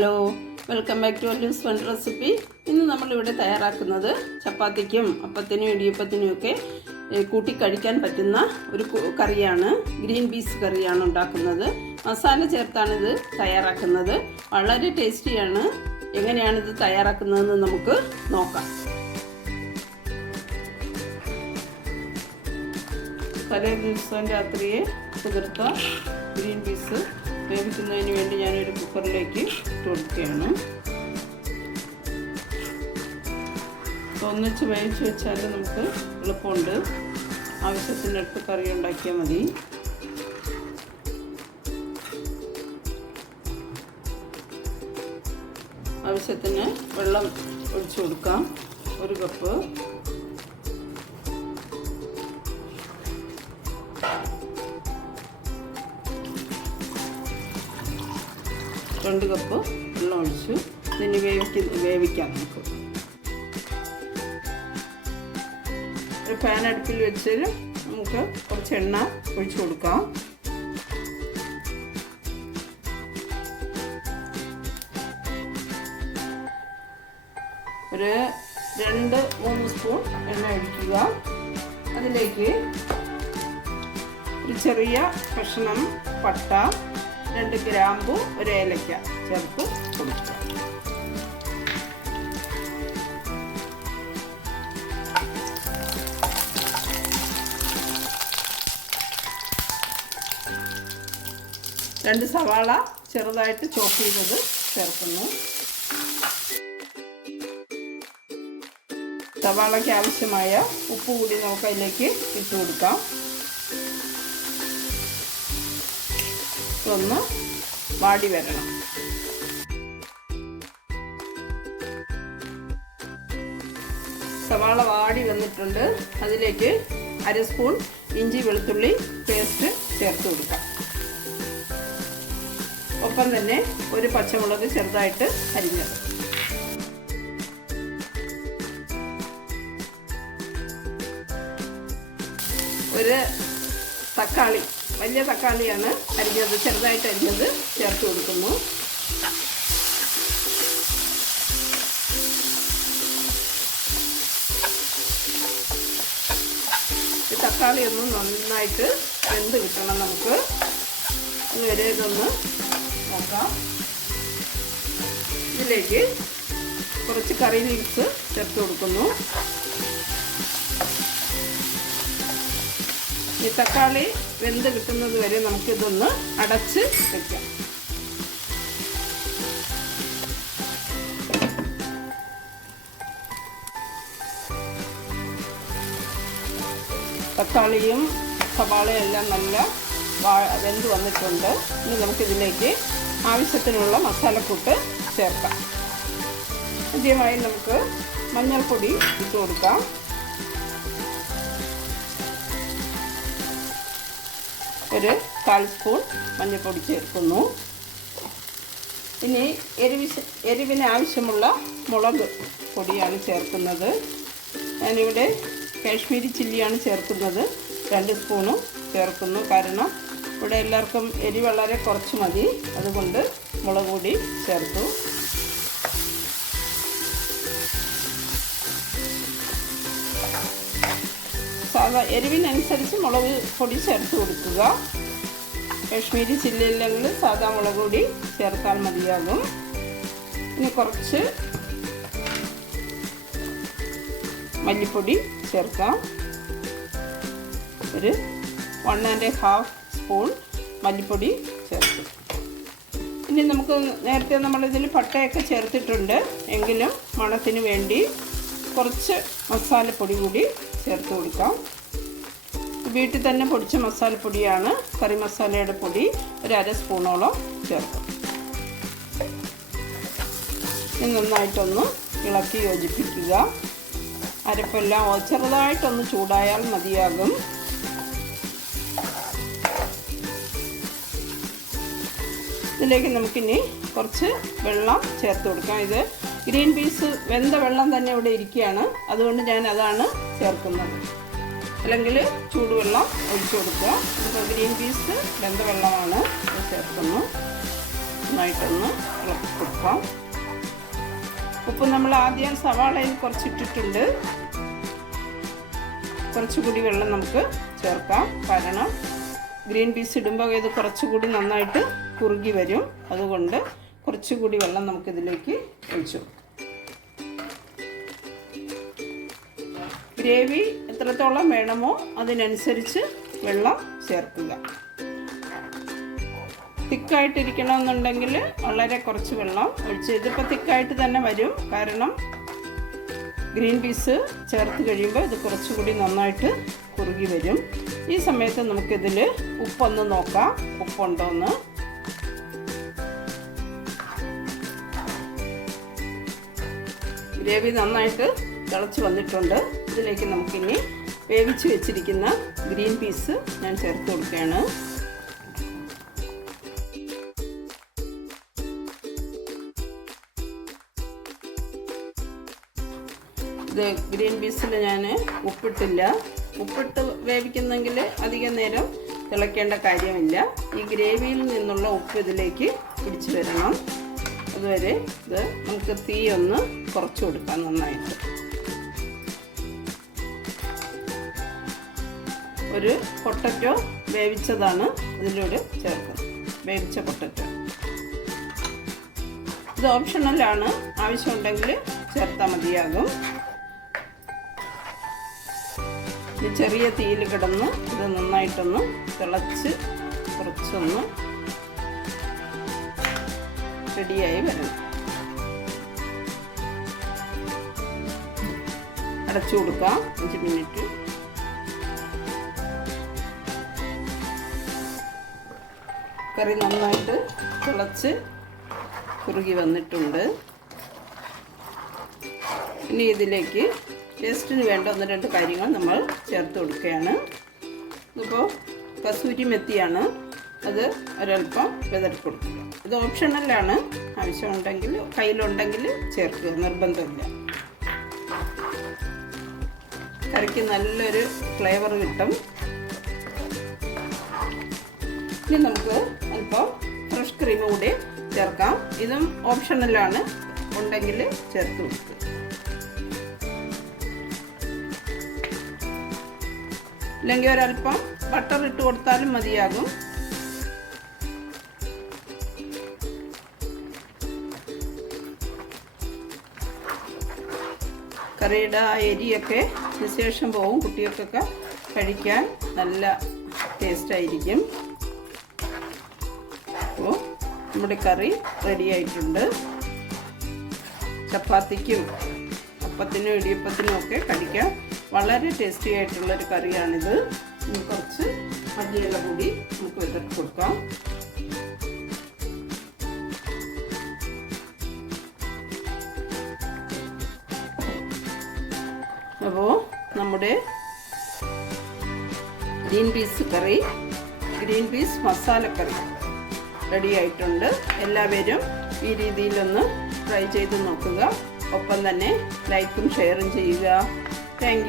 Hello welcome back to Allu's one recipe ഇന്ന് നമ്മളിവിടെ തയ്യാറാക്കുന്നത് ചപ്പാത്തിക്കും അപ്പത്തിനും ഇടിയപ്പത്തിനും ഒക്കെ കൂട്ടി കഴിക്കാൻ പറ്റുന്ന ഒരു കറിയാണ് ഗ്രീൻ പീസ് കറിയാണ് ഉണ്ടാക്കുന്നത്. മസാല ചേർത്താണിത് തയ്യാറാക്കുന്നത്. വളരെ ടേസ്റ്റിയാണ്. എങ്ങനെയാണിത് തയ്യാറാക്കുന്നതെന്ന് നമുക്ക് നോക്കാം. തലേ ദിവസം രാത്രിയെ കുതിർത്ത ഗ്രീൻ പീസ് വേവിക്കുന്നതിന് വേണ്ടി ഞാനൊരു കുക്കറിലേക്ക് ഇട്ട് കൊടുക്കുകയാണ്. ഒന്നിച്ച് വേവിച്ച് വെച്ചാൽ നമുക്ക് എളുപ്പമുണ്ട്. ആവശ്യത്തിനടുത്ത് കറി ഉണ്ടാക്കിയാൽ മതി. ആവശ്യത്തിന് വെള്ളം ഒഴിച്ചു കൊടുക്കാം. ഒരു കപ്പ്. രണ്ട് കപ്പ് വെള്ളം ഒഴിച്ചു ഇതിന് വേവിക്ക വേവിക്കാം നമുക്ക്. ഒരു പാൻ അടുപ്പിൽ വെച്ച് നമുക്ക് കുറച്ച് എണ്ണ ഒഴിച്ചു കൊടുക്കാം. ഒരു രണ്ട് മൂന്ന് സ്പൂൺ എണ്ണ ഒഴിക്കുക. അതിലേക്ക് ഒരു ചെറിയ കഷ്ണം പട്ട രണ്ട് ഗ്രാമ്പു ഒരു ഏലക്ക ചേർത്ത് കൊടുക്കുക. രണ്ട് സവാള ചെറുതായിട്ട് ചോപ്പ് ചെയ്തത് ചേർക്കുന്നു. സവാളയ്ക്ക് ആവശ്യമായ ഉപ്പ് കൂടി നമുക്ക് അതിലേക്ക് ഇട്ട് കൊടുക്കാം. ഒന്ന് വാടി വരണം. സവാള വാടി വന്നിട്ടുണ്ട്. അതിലേക്ക് അര സ്പൂൺ ഇഞ്ചി വെളുത്തുള്ളി പേസ്റ്റ് ചേർത്ത് കൊടുക്കാം. ഒപ്പം തന്നെ ഒരു പച്ചമുളക് ചെറുതായിട്ട് അരിഞ്ഞത്. ഒരു തക്കാളി വലിയ തക്കാളിയാണ് അരിഞ്ഞത് ചെറുതായിട്ട് അരിഞ്ഞത് ചേർത്ത് കൊടുക്കുന്നു. തക്കാളി ഒന്ന് നന്നായിട്ട് വെന്ത് കിട്ടണം നമുക്ക്. ഒന്ന് ഇതൊന്ന് നോക്കാം. ഇതിലേക്ക് കുറച്ച് കറി ലീവ്സ് ചേർത്ത് കൊടുക്കുന്നു. ഈ തക്കാളി വെന്ത് കിട്ടുന്നത് വരെ നമുക്കിതൊന്ന് അടച്ച് വെക്കാം. തക്കാളിയും സവാളയും എല്ലാം നല്ല വെന്ത് വന്നിട്ടുണ്ട്. ഇനി നമുക്കിതിലേക്ക് ആവശ്യത്തിനുള്ള മസാലക്കൂട്ട് ചേർക്കാം. ആദ്യമായി നമുക്ക് മഞ്ഞൾപ്പൊടി ഇട്ട് കൊടുക്കാം. ഒരു കാൽ സ്പൂൺ മഞ്ഞൾപ്പൊടി ചേർക്കുന്നു. ഇനി എരിവി എരിവിന് ആവശ്യമുള്ള മുളക് പൊടിയാണ് ചേർക്കുന്നത്. ഞാനിവിടെ കാശ്മീരി ചില്ലിയാണ് ചേർക്കുന്നത്. രണ്ട് സ്പൂണും ചേർക്കുന്നു. കാരണം ഇവിടെ എല്ലാവർക്കും എരി വളരെ കുറച്ച് മതി. അതുകൊണ്ട് മുളക് പൊടി ചേർത്തു. എരിവിനനുസരിച്ച് മുളക് പൊടി ചേർത്ത് കൊടുക്കുക. കാശ്മീരി ചില്ലില്ലെങ്കിൽ സാധാ മുളക് പൊടി ചേർത്താൽ മതിയാകും. ഇനി കുറച്ച് മല്ലിപ്പൊടി ചേർക്കാം. ഒരു വൺ ആൻഡ് ഹാഫ് സ്പൂൺ മല്ലിപ്പൊടി ചേർക്കും ഇനി നമുക്ക് നേരത്തെ നമ്മളിതിൽ പട്ടയൊക്കെ ചേർത്തിട്ടുണ്ട്. എങ്കിലും മണത്തിന് വേണ്ടി കുറച്ച് മസാലപ്പൊടി കൂടി ചേർത്ത് കൊടുക്കാം. വീട്ടിൽ തന്നെ പൊടിച്ച മസാലപ്പൊടിയാണ് കറി മസാലയുടെ പൊടി ഒരു അര സ്പൂണോളം ചേർക്കും. നന്നായിട്ടൊന്ന് ഇളക്കി യോജിപ്പിക്കുക. അരപ്പെല്ലാം ചെറുതായിട്ടൊന്ന് ചൂടായാൽ മതിയാകും. ഇതിലേക്ക് നമുക്കിനി കുറച്ച് വെള്ളം ചേർത്ത് കൊടുക്കാം. ഇത് ഗ്രീൻ പീസ് വെന്ത വെള്ളം തന്നെ ഇവിടെ ഇരിക്കുകയാണ്. അതുകൊണ്ട് ഞാൻ അതാണ് ചേർക്കുന്നത്. അല്ലെങ്കിൽ ചൂടുവെള്ളം ഒഴിച്ചു കൊടുക്കുക. ഗ്രീൻ പീസ് വെന്ത വെള്ളമാണ് ചേർക്കുന്നു. നന്നായിട്ടൊന്ന് ഇളക്കി കൊടുക്കാം ഉപ്പ് നമ്മൾ ആദ്യം സവാളയിൽ കുറച്ചിട്ടിട്ടുണ്ട്. കുറച്ചുകൂടി വെള്ളം നമുക്ക് ചേർക്കാം. കാരണം ഗ്രീൻ പീസ് ഇടുമ്പോൾ ഇത് കുറച്ചുകൂടി നന്നായിട്ട് കുറുകി വരും. അതുകൊണ്ട് കുറച്ചുകൂടി വെള്ളം നമുക്കിതിലേക്ക് ഒഴിച്ചു ഗ്രേവി എത്രത്തോളം വേണമോ അതിനനുസരിച്ച് വെള്ളം ചേർക്കുക. തിക്കായിട്ടിരിക്കണമെന്നുണ്ടെങ്കിൽ വളരെ കുറച്ച് വെള്ളം ഒഴിച്ച് ഇതിപ്പോൾ തിക്കായിട്ട് തന്നെ വരും. കാരണം ഗ്രീൻ പീസ് ചേർത്ത് കഴിയുമ്പോൾ ഇത് കുറച്ചുകൂടി നന്നായിട്ട് കുറുകി വരും. ഈ സമയത്ത് നമുക്കിതിൽ ഉപ്പൊന്ന് നോക്കാം. ഉപ്പുണ്ടോയെന്ന് ഗ്രേവി നന്നായിട്ട് തിളച്ച് വന്നിട്ടുണ്ട്. ഇതിലേക്ക് നമുക്കിനി വേവിച്ച് വെച്ചിരിക്കുന്ന ഗ്രീൻ പീസ് ഞാൻ ചേർത്ത് കൊടുക്കുകയാണ്. ഇത് ഗ്രീൻ പീസിൽ ഞാൻ ഉപ്പിട്ടില്ല. ഉപ്പിട്ട് വേവിക്കുന്നെങ്കിൽ അധികം നേരം തിളയ്ക്കേണ്ട കാര്യമില്ല. ഈ ഗ്രേവിയിൽ നിന്നുള്ള ഉപ്പ് ഇതിലേക്ക് പിടിച്ചു വരണം. അതുവരെ ഇത് നമുക്ക് തീ ഒന്ന് കുറച്ച് കൊടുക്കാം നന്നായിട്ട്. ഒരു പൊട്ടറ്റോ വേവിച്ചതാണ് ഇതിലൂടെ ചേർക്കുന്നത്. വേവിച്ച പൊട്ടറ്റോ. ഇത് ഓപ്ഷണലാണ്. ആവശ്യമുണ്ടെങ്കിൽ ചേർത്താൽ മതിയാകും. ചെറിയ തീയിൽ കിടന്ന് ഇത് നന്നായിട്ടൊന്ന് തിളച്ച് കുറച്ചൊന്ന് റെഡിയായി വരണം. അടച്ചു കൊടുക്കാം. അഞ്ച് മിനിറ്റ്. കറി നന്നായിട്ട് തിളച്ച് കുറുകി വന്നിട്ടുണ്ട്. ഇനി ഇതിലേക്ക് ടേസ്റ്റിന് വേണ്ട ഒന്ന് രണ്ട് കാര്യങ്ങൾ നമ്മൾ ചേർത്ത് കൊടുക്കുകയാണ്. ഇതിപ്പോൾ കസൂരി മെത്തിയാണ്. അത് ഒരല്പം വിതറി കൊടുക്കുക. ഇത് ഓപ്ഷണലാണ്. ആവശ്യമുണ്ടെങ്കിൽ കയ്യിലുണ്ടെങ്കിൽ ചേർക്കുക. നിർബന്ധമില്ല. കറിക്ക് നല്ലൊരു ഫ്ലേവർ കിട്ടും. ഇനി നമുക്ക് ക്രീം കൂടി ചേർക്കാം. ഇതും ഓപ്ഷണലാണ് ഉണ്ടെങ്കിൽ ചേർത്ത് കൊടുക്കുക അല്ലെങ്കിൽ ഒരല്പം ബട്ടർ ഇട്ട് കൊടുത്താലും മതിയാകും. കറിയുടെ ആ എരിയൊക്കെ ശേഷം പോവും. കുട്ടികൾക്കൊക്കെ കഴിക്കാൻ നല്ല ടേസ്റ്റ് ആയിരിക്കും. അപ്പോൾ നമ്മുടെ കറി റെഡി ആയിട്ടുണ്ട്. ചപ്പാത്തിക്കും അപ്പത്തിനും ഇടിയപ്പത്തിനും ഒക്കെ കഴിക്കാൻ വളരെ ടേസ്റ്റി ആയിട്ടുള്ളൊരു കറിയാണിത്. ഇനി കുറച്ച് മല്ലിയില കൂടി നമുക്ക് വിതറി കൊടുക്കാം. അപ്പോൾ നമ്മുടെ green peas curry green peas മസാലക്കറി. Ready ആയിട്ടുണ്ട് എല്ലാവരും ഈ രീതിയിലൊന്ന് ട്രൈ ചെയ്ത് നോക്കുക. ഒപ്പം തന്നെ ലൈക്കും ഷെയറും ചെയ്യുക. താങ്ക്